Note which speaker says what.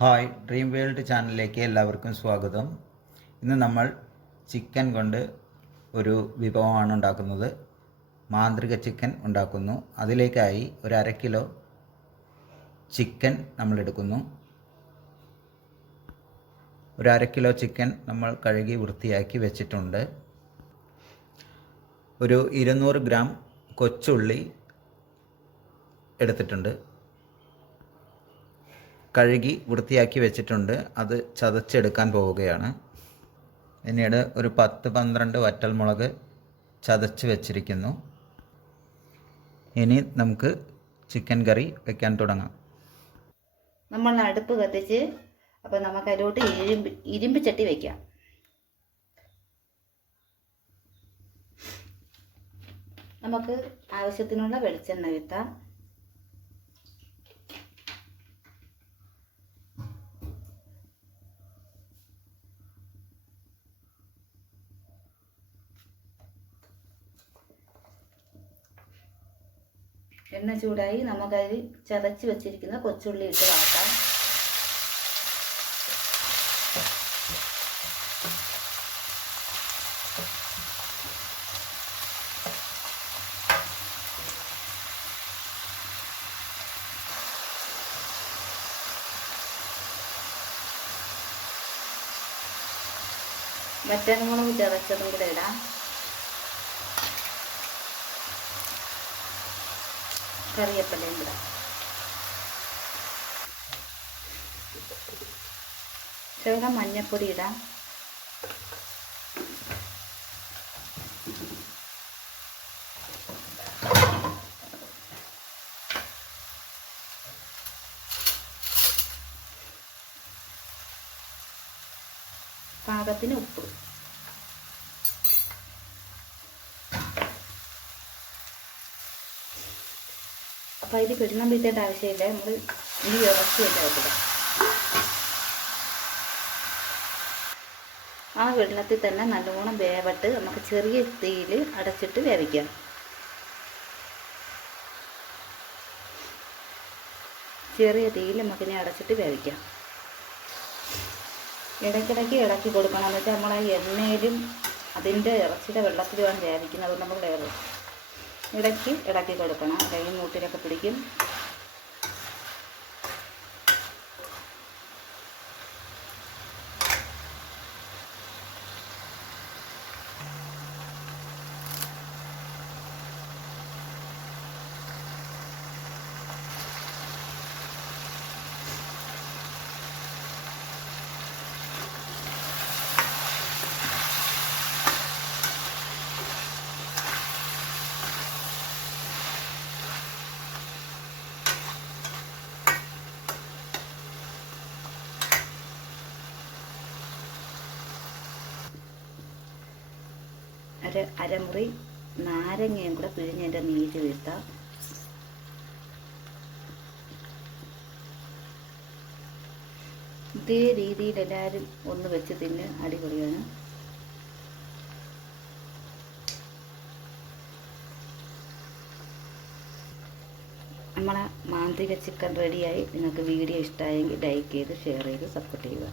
Speaker 1: Hi dream world ചാനലിലേക്ക് എല്ലാവർക്കും സ്വാഗതം. ഇന്ന് നമ്മൾ ചിക്കൻ കൊണ്ട് ഒരു വിഭവമാണ് ഉണ്ടാക്കുന്നത്. മാന്ത്രിക ചിക്കൻ ഉണ്ടാക്കുന്നു. അതിലേക്കായി ഒരു അര കിലോ ചിക്കൻ നമ്മൾ എടുക്കുന്നു. ഒരു അര കിലോ ചിക്കൻ നമ്മൾ കഴുകി വൃത്തിയാക്കി വെച്ചിട്ടുണ്ട്. ഒരു ഇരുന്നൂറ് ഗ്രാം കൊച്ചുള്ളി എടുത്തിട്ടുണ്ട്. കഴുകി വൃത്തിയാക്കി വെച്ചിട്ടുണ്ട്. അത് ചതച്ചെടുക്കാൻ പോവുകയാണ്. പിന്നീട് ഒരു പത്ത് പന്ത്രണ്ട് വറ്റൽമുളക് ചതച്ച് വെച്ചിരിക്കുന്നു. ഇനി നമുക്ക് ചിക്കൻ കറി വെക്കാൻ തുടങ്ങാം.
Speaker 2: നമ്മൾ അടുപ്പ് കത്തിച്ച് അപ്പോൾ നമുക്ക് അതിലോട്ട് ഇരുമ്പ് ഇരുമ്പ് ചട്ടി വയ്ക്കാം നമുക്ക് ആവശ്യത്തിനുള്ള വെളിച്ചെണ്ണ കിട്ടാം എണ്ണ ചൂടായി നമുക്കതിൽ ചതച്ച് വെച്ചിരിക്കുന്ന കൊച്ചുള്ളി ഇട്ട് വളർത്താം വറ്റൽമുളക് ചതച്ചതും കൂടെ ഇടാം. കറിയപ്പലയും ഇടാം ശകലം മഞ്ഞപ്പൊടി ഇടാം. പാകത്തിന് ഉപ്പ്. അപ്പം ഇത് പിടിണം വീട്ടേണ്ട ആവശ്യമില്ല. നമ്മൾ ഇനി ഇറച്ചി ഉണ്ടാവില്ല ആ വെള്ളത്തിൽ തന്നെ നല്ലോണം വേവട്ട് നമുക്ക് ചെറിയ തീയിൽ അടച്ചിട്ട് വേവിക്കാം. ചെറിയ തീയിൽ നമുക്കിനെ അടച്ചിട്ട് വേവിക്കാം. ഇടയ്ക്കിടയ്ക്ക് ഇളക്കി കൊടുക്കണം. എന്നിട്ട് നമ്മൾ ആ എണ്ണയിലും അതിന്റെ ഇറച്ചിയുടെ വെള്ളത്തിലുമാണ് വേവിക്കുന്നത്. അതുകൊണ്ട് നമ്മൾ ഇടയ്ക്ക് ഇളക്കി കൊടുക്കണം. കൈ മൂട്ടിലൊക്കെ പിടിക്കും. അര അരമുറി നാരങ്ങയും കൂടെ പിഴിഞ്ഞതിന്റെ നീര് വീഴ്ത്താം. ഇതേ രീതിയിൽ എല്ലാവരും ഒന്ന് വെച്ച് തിന്ന് അടിപൊളിയാണ്. നമ്മളെ മാന്ത്രിക ചിക്കൻ റെഡിയായി. നിങ്ങൾക്ക് വീഡിയോ ഇഷ്ടമായെങ്കിൽ ലൈക്ക് ചെയ്ത് ഷെയർ ചെയ്ത് സപ്പോർട്ട് ചെയ്യുക.